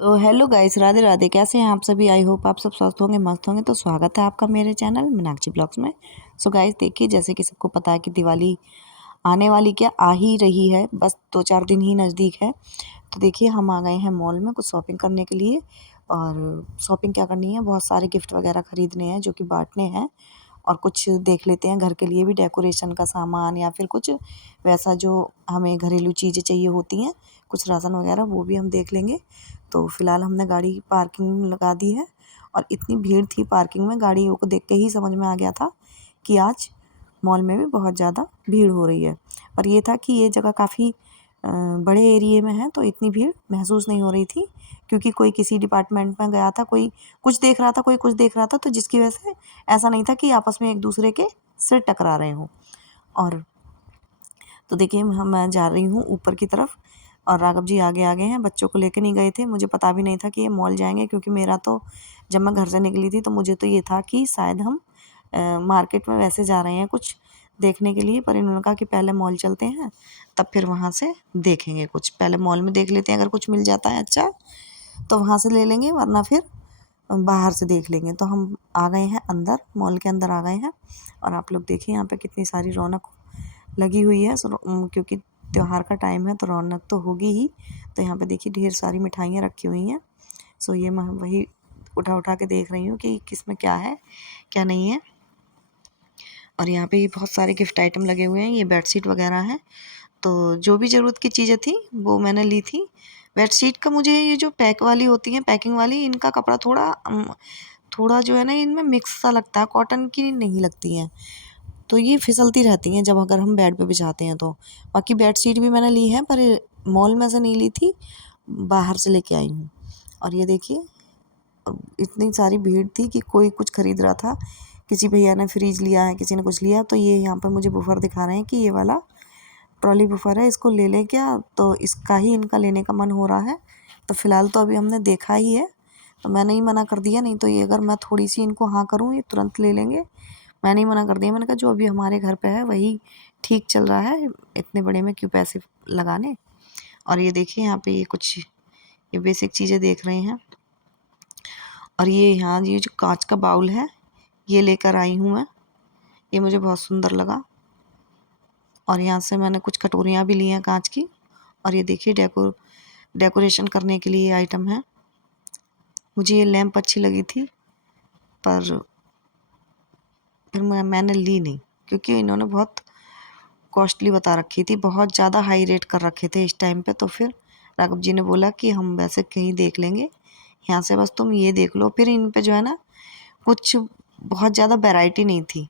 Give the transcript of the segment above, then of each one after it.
Hello guys, Radhe Radhe. कैसे हैं आप सभी? आई होप आप सब स्वस्थ होंगे, मस्त होंगे। तो स्वागत है आपका मेरे चैनल मीनाक्षी ब्लॉग्स में। गाइस देखिए, जैसे कि सबको पता है कि दिवाली आने वाली, क्या आ ही रही है, बस 2-4 दिन ही नज़दीक है। तो देखिए, हम आ गए हैं मॉल में कुछ शॉपिंग करने के लिए। और शॉपिंग क्या करनी है, बहुत सारे गिफ्ट वगैरह ख़रीदने हैं जो कि बांटने हैं। और कुछ देख लेते हैं घर के लिए भी, डेकोरेशन का सामान या फिर कुछ वैसा जो हमें घरेलू चीज़ें चाहिए होती हैं, कुछ राशन वगैरह, वो भी हम देख लेंगे। तो फ़िलहाल हमने गाड़ी पार्किंग में लगा दी है। और इतनी भीड़ थी पार्किंग में, गाड़ियों को देख के ही समझ में आ गया था कि आज मॉल में भी बहुत ज़्यादा भीड़ हो रही है। और ये था कि ये जगह काफ़ी बड़े एरिए में है, तो इतनी भीड़ महसूस नहीं हो रही थी, क्योंकि कोई किसी डिपार्टमेंट में गया था, कोई कुछ देख रहा था, कोई कुछ देख रहा था, तो जिसकी वजह से ऐसा नहीं था कि आपस में एक दूसरे के सिर टकरा रहे हों। और तो देखिए, मैं जा रही हूँ ऊपर की तरफ और राघव जी आगे आगे हैं। बच्चों को लेके नहीं गए थे, मुझे पता भी नहीं था कि ये मॉल जाएंगे, क्योंकि मेरा तो जब मैं घर से निकली थी तो मुझे तो ये था कि शायद हम मार्केट में वैसे जा रहे हैं कुछ देखने के लिए। पर इन्होंने कहा कि पहले मॉल चलते हैं, तब फिर वहाँ से देखेंगे कुछ। पहले मॉल में देख लेते हैं, अगर कुछ मिल जाता है अच्छा तो वहाँ से ले लेंगे, वरना फिर बाहर से देख लेंगे। तो हम आ गए हैं अंदर, मॉल के अंदर आ गए हैं। और आप लोग देखिए यहाँ पे कितनी सारी रौनक लगी हुई है। क्योंकि त्योहार का टाइम है तो रौनक तो होगी ही। तो यहाँ पे देखिए ढेर सारी मिठाइयाँ रखी हुई हैं। ये मैं वही उठा उठा के देख रही हूँ कि किस में क्या है, क्या नहीं है। और यहाँ पे ये बहुत सारे गिफ्ट आइटम लगे हुए हैं, ये बेडशीट वगैरह हैं। तो जो भी ज़रूरत की चीज़ें थी वो मैंने ली थी। बेडशीट का मुझे ये जो पैक वाली होती हैं, पैकिंग वाली, इनका कपड़ा थोड़ा जो है ना, इनमें मिक्स सा लगता है, कॉटन की नहीं लगती हैं। तो ये फिसलती रहती हैं जब अगर हम बेड पे बिछाते हैं तो। बाकी बेडशीट भी मैंने ली है, पर मॉल में से नहीं ली थी, बाहर से लेके आई हूँ। और ये देखिए, इतनी सारी भीड़ थी कि कोई कुछ खरीद रहा था। किसी भैया ने फ्रिज लिया है, किसी ने कुछ लिया। तो ये यहाँ पर मुझे बुफर दिखा रहे हैं कि ये वाला ट्रॉली बुफर है, इसको ले लें क्या? तो इसका ही इनका लेने का मन हो रहा है। तो फ़िलहाल तो अभी हमने देखा ही है, तो मैंने ही मना कर दिया। नहीं तो ये अगर मैं थोड़ी सी इनको हाँ करूँ, ये तुरंत ले लेंगे। मैंने ही मना कर दिया, मैंने कहा जो अभी हमारे घर पे है वही ठीक चल रहा है, इतने बड़े में क्यों पैसे लगाने। और ये देखिए यहाँ पे ये बेसिक चीज़ें देख रहे हैं। और ये यहाँ ये जो कांच का बाउल है, ये लेकर आई हूँ मैं, ये मुझे बहुत सुंदर लगा। और यहाँ से मैंने कुछ कटोरियाँ भी ली हैं कांच की। और ये देखिए डेकोरेशन करने के लिए आइटम है। मुझे ये लैंप अच्छी लगी थी, पर फिर मैंने ली नहीं, क्योंकि इन्होंने बहुत कॉस्टली बता रखी थी, बहुत ज़्यादा हाई रेट कर रखे थे इस टाइम पे। तो फिर राघव जी ने बोला कि हम वैसे कहीं देख लेंगे, यहाँ से बस तुम ये देख लो। फिर इन पे जो है ना, कुछ बहुत ज़्यादा वैरायटी नहीं थी,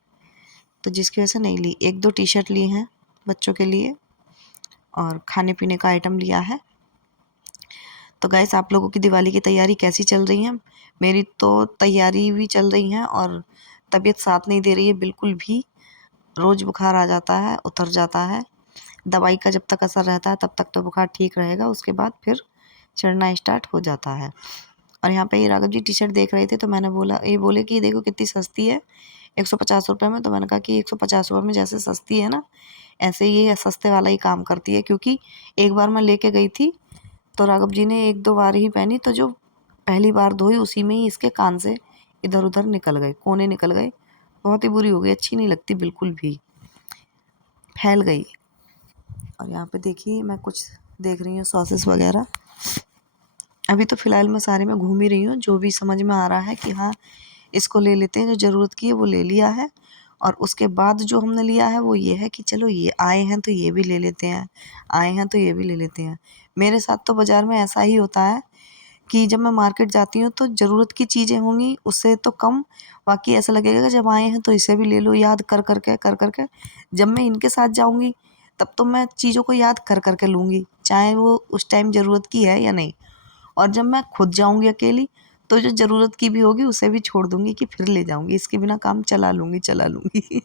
तो जिसकी वजह से नहीं ली। 1-2 टी शर्ट ली हैं बच्चों के लिए, और खाने पीने का आइटम लिया है। तो गाइस, आप लोगों की दिवाली की तैयारी कैसी चल रही है? मेरी तो तैयारी भी चल रही है, और तबीयत साथ नहीं दे रही है बिल्कुल भी। रोज़ बुखार आ जाता है, उतर जाता है। दवाई का जब तक असर रहता है तब तक तो बुखार ठीक रहेगा, उसके बाद फिर चढ़ना स्टार्ट हो जाता है। और यहाँ पे ये राघव जी टी शर्ट देख रहे थे, तो मैंने बोला, ये बोले कि देखो कितनी सस्ती है, 150 रुपये में। तो मैंने कहा कि 150 रुपये में जैसे सस्ती है ना, ऐसे ये सस्ते वाला ही काम करती है। क्योंकि एक बार मैं लेके गई थी, तो राघव जी ने 1-2 बार ही पहनी, तो जो पहली बार धोई उसी में ही इसके कान से इधर उधर निकल गए, कोने निकल गए। बहुत ही बुरी हो गई, अच्छी नहीं लगती बिल्कुल भी, फैल गई। और यहाँ पे देखिए, मैं कुछ देख रही हूँ सॉसेस वगैरह। अभी तो फ़िलहाल मैं सारे में घूम ही रही हूँ, जो भी समझ में आ रहा है कि हाँ इसको ले लेते हैं, जो ज़रूरत की है वो ले लिया है। और उसके बाद जो हमने लिया है वो ये है कि चलो ये आए हैं तो ये भी ले लेते हैं, आए हैं तो ये भी ले लेते हैं। मेरे साथ तो बाज़ार में ऐसा ही होता है कि जब मैं मार्केट जाती हूँ तो ज़रूरत की चीज़ें होंगी उससे तो कम, बाकी ऐसा लगेगा कि जब आए हैं तो इसे भी ले लो, याद कर कर के। जब मैं इनके साथ जाऊँगी तब तो मैं चीज़ों को याद कर के लूँगी, चाहे वो उस टाइम ज़रूरत की है या नहीं। और जब मैं खुद जाऊँगी अकेली, तो जो ज़रूरत की भी होगी उसे भी छोड़ दूँगी कि फिर ले जाऊँगी, इसके बिना काम चला लूँगी।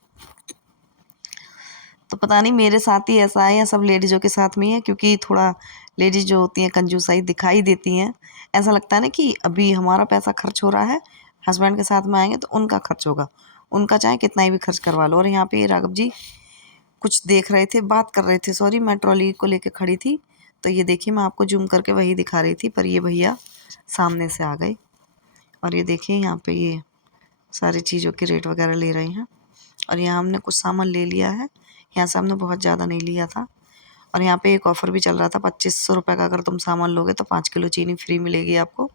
तो पता नहीं मेरे साथ ही ऐसा है या सब लेडीज़ों के साथ में ही है, क्योंकि थोड़ा लेडीज़ जो होती हैं कंजूसाई दिखाई देती हैं। ऐसा लगता है ना कि अभी हमारा पैसा खर्च हो रहा है, हस्बैंड के साथ में आएँगे तो उनका खर्च होगा, उनका चाहे कितना ही भी खर्च करवा लो। और यहाँ पे ये राघव जी कुछ देख रहे थे, बात कर रहे थे, सॉरी, मैं ट्रॉली को लेके खड़ी थी। तो ये देखिए, मैं आपको ज़ूम करके वही दिखा रही थी, पर ये भैया सामने से आ गए। और ये देखिए यहाँ पे ये सारी चीज़ों के रेट वगैरह ले रहे हैं। और यहाँ हमने कुछ सामान ले लिया है, यहाँ से हमने बहुत ज़्यादा नहीं लिया था। और यहाँ पे एक ऑफ़र भी चल रहा था, 2500 रुपये का अगर तुम सामान लोगे तो 5 किलो चीनी फ्री मिलेगी आपको।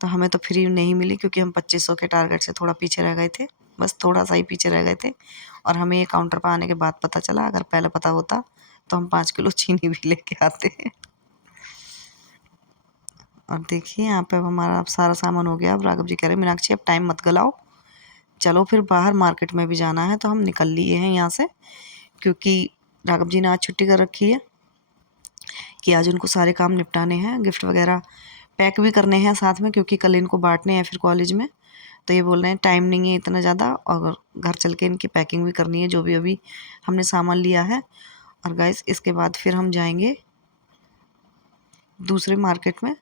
तो हमें तो फ्री नहीं मिली क्योंकि हम 2500 के टारगेट से थोड़ा पीछे रह गए थे, बस थोड़ा सा ही पीछे रह गए थे। और हमें ये काउंटर पर आने के बाद पता चला, अगर पहले पता होता तो हम 5 किलो चीनी भी लेके आते। और देखिए यहाँ पे अब हमारा अब सारा सामान हो गया। अब राघव जी कह रहे मीनाक्षी अब टाइम मत गलाओ, चलो फिर बाहर मार्केट में भी जाना है। तो हम निकल लिए हैं यहाँ से, क्योंकि राघव जी ने आज छुट्टी कर रखी है कि आज उनको सारे काम निपटाने हैं, गिफ्ट वगैरह पैक भी करने हैं साथ में, क्योंकि कल इनको बांटने हैं फिर कॉलेज में। तो ये बोल रहे हैं टाइम नहीं है इतना ज़्यादा, और घर चल के इनकी पैकिंग भी करनी है जो भी अभी हमने सामान लिया है। और गाइस इसके बाद फिर हम जाएंगे दूसरे मार्केट में,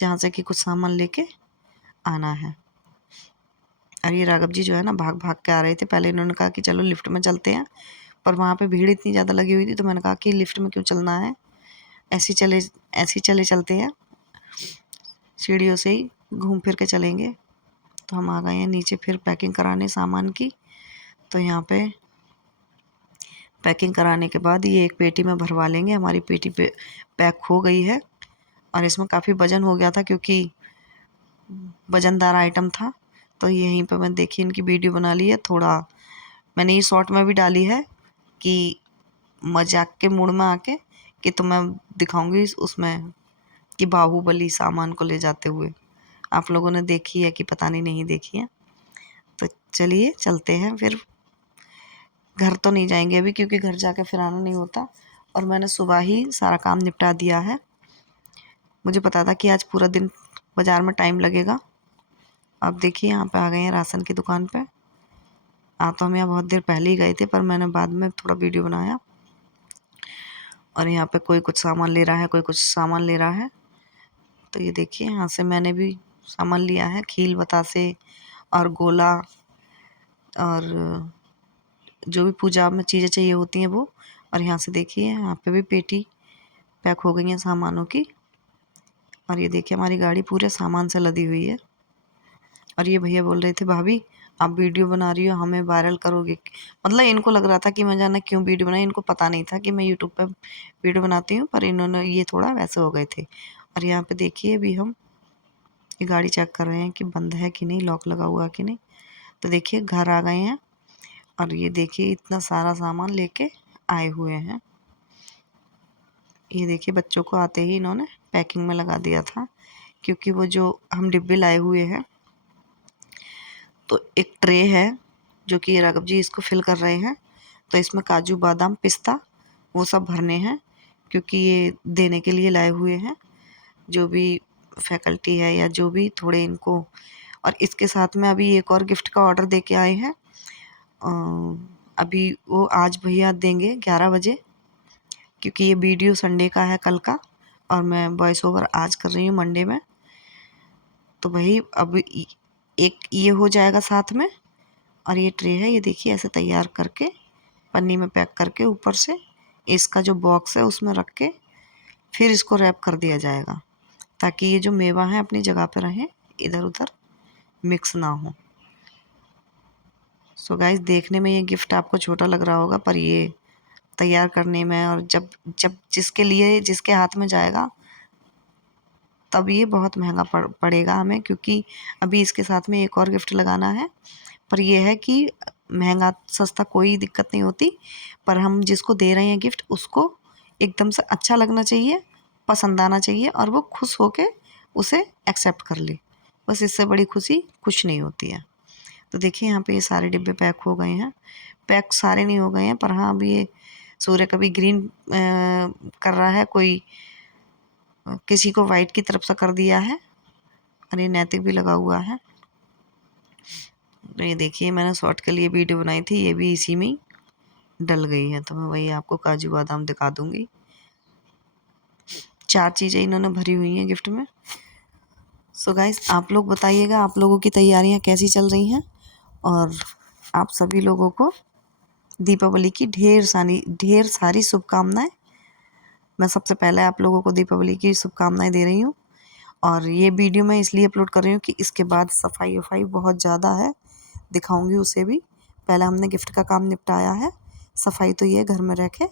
जहाँ से कि कुछ सामान लेके आना है। और ये राघव जी जो है ना भाग भाग के आ रहे थे। पहले इन्होंने कहा कि चलो लिफ्ट में चलते हैं, पर वहाँ पे भीड़ इतनी ज़्यादा लगी हुई थी तो मैंने कहा कि लिफ्ट में क्यों चलना है, ऐसे ही चले चलते हैं, सीढ़ियों से ही घूम फिर के चलेंगे। तो हम आ गए हैं नीचे फिर पैकिंग कराने सामान की। तो यहाँ पे पैकिंग कराने के बाद ये एक पेटी में भरवा लेंगे। हमारी पेटी पे पैक हो गई है और इसमें काफ़ी वज़न हो गया था क्योंकि वज़नदार आइटम था। तो यहीं पे मैं देखिए इनकी वीडियो बना ली है, थोड़ा मैंने ये शॉर्ट में भी डाली है कि मजाक के मूड में आके कि तो मैं दिखाऊंगी उसमें कि बाहुबली सामान को ले जाते हुए। आप लोगों ने देखी है कि पता नहीं देखी है। तो चलिए चलते हैं फिर। घर तो नहीं जाएंगे अभी क्योंकि घर जाके फिर आना नहीं होता, और मैंने सुबह ही सारा काम निपटा दिया है। मुझे पता था कि आज पूरा दिन बाज़ार में टाइम लगेगा। अब देखिए यहाँ पे आ गए हैं राशन की दुकान पे। तो हम यहाँ बहुत देर पहले ही गए थे, पर मैंने बाद में थोड़ा वीडियो बनाया। और यहाँ पे कोई कुछ सामान ले रहा है, कोई कुछ सामान ले रहा है। तो ये देखिए यहाँ से मैंने भी सामान लिया है, खील बतासे और गोला और जो भी पूजा में चीज़ें चाहिए होती हैं वो। और यहाँ से देखिए यहाँ पे भी पेटी पैक हो गई हैं सामानों की। और ये देखिए हमारी गाड़ी पूरे सामान से लदी हुई है। और ये भैया बोल रहे थे भाभी आप वीडियो बना रही हो, हमें वायरल करोगे। मतलब इनको लग रहा था कि मैं जाना क्यों वीडियो बनाई, इनको पता नहीं था कि मैं यूट्यूब पर वीडियो बनाती हूँ, पर इन्होंने ये थोड़ा वैसे हो गए थे। और यहाँ पे देखिए अभी हम ये गाड़ी चेक कर रहे हैं कि बंद है कि नहीं, लॉक लगा हुआ कि नहीं। तो देखिए घर आ गए हैं और ये देखिए इतना सारा सामान लेके आए हुए हैं। ये देखिए बच्चों को आते ही इन्होंने पैकिंग में लगा दिया था, क्योंकि वो जो हम डिब्बे लाए हुए हैं तो एक ट्रे है जो कि राघव जी इसको फिल कर रहे हैं। तो इसमें काजू बादाम पिस्ता वो सब भरने हैं, क्योंकि ये देने के लिए लाए हुए हैं जो भी फैकल्टी है या जो भी थोड़े इनको। और इसके साथ में अभी एक और गिफ्ट का ऑर्डर दे के आए हैं। अभी वो आज भैया देंगे 11 बजे, क्योंकि ये वीडियो संडे का है कल का, और मैं वॉइस ओवर आज कर रही हूँ मंडे में। तो वही अब एक ये हो जाएगा साथ में। और ये ट्रे है, ये देखिए ऐसे तैयार करके पन्नी में पैक करके ऊपर से इसका जो बॉक्स है उसमें रख के फिर इसको रैप कर दिया जाएगा, ताकि ये जो मेवा है अपनी जगह पे रहें, इधर उधर मिक्स ना हो। सो गाइस देखने में ये गिफ्ट आपको छोटा लग रहा होगा, पर ये तैयार करने में और जब जब जिसके लिए जिसके हाथ में जाएगा तब ये बहुत महंगा पड़ेगा हमें, क्योंकि अभी इसके साथ में एक और गिफ्ट लगाना है। पर यह है कि महंगा सस्ता कोई दिक्कत नहीं होती, पर हम जिसको दे रहे हैं गिफ्ट उसको एकदम से अच्छा लगना चाहिए, पसंद आना चाहिए और वो खुश होके उसे एक्सेप्ट कर ले। बस इससे बड़ी खुशी कुछ नहीं होती है। तो देखिए यहाँ पे ये सारे डिब्बे पैक हो गए हैं। पैक सारे नहीं हो गए हैं, पर हाँ अभी ये सूर्य कभी ग्रीन कर रहा है, कोई किसी को वाइट की तरफ से कर दिया है, और ये नैतिक भी लगा हुआ है। तो ये देखिए मैंने शॉर्ट के लिए वीडियो बनाई थी, ये भी इसी में ही डल गई है, तो मैं वही आपको काजू बादाम दिखा दूंगी। 4 चीज़ें इन्होंने भरी हुई हैं गिफ्ट में। सो गाइस आप लोग बताइएगा आप लोगों की तैयारियां कैसी चल रही हैं, और आप सभी लोगों को दीपावली की ढेर सारी शुभकामनाएं। मैं सबसे पहले आप लोगों को दीपावली की शुभकामनाएं दे रही हूँ। और ये वीडियो मैं इसलिए अपलोड कर रही हूँ कि इसके बाद सफाई वफाई बहुत ज़्यादा है, दिखाऊंगी उसे भी। पहले हमने गिफ्ट का काम निपटाया है, सफाई तो ये घर में रह के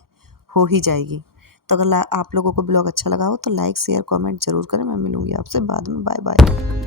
हो ही जाएगी। तो अगर आप लोगों को ब्लॉग अच्छा लगा हो तो लाइक शेयर कमेंट ज़रूर करें। मैं मिलूँगी आपसे बाद में। Bye bye.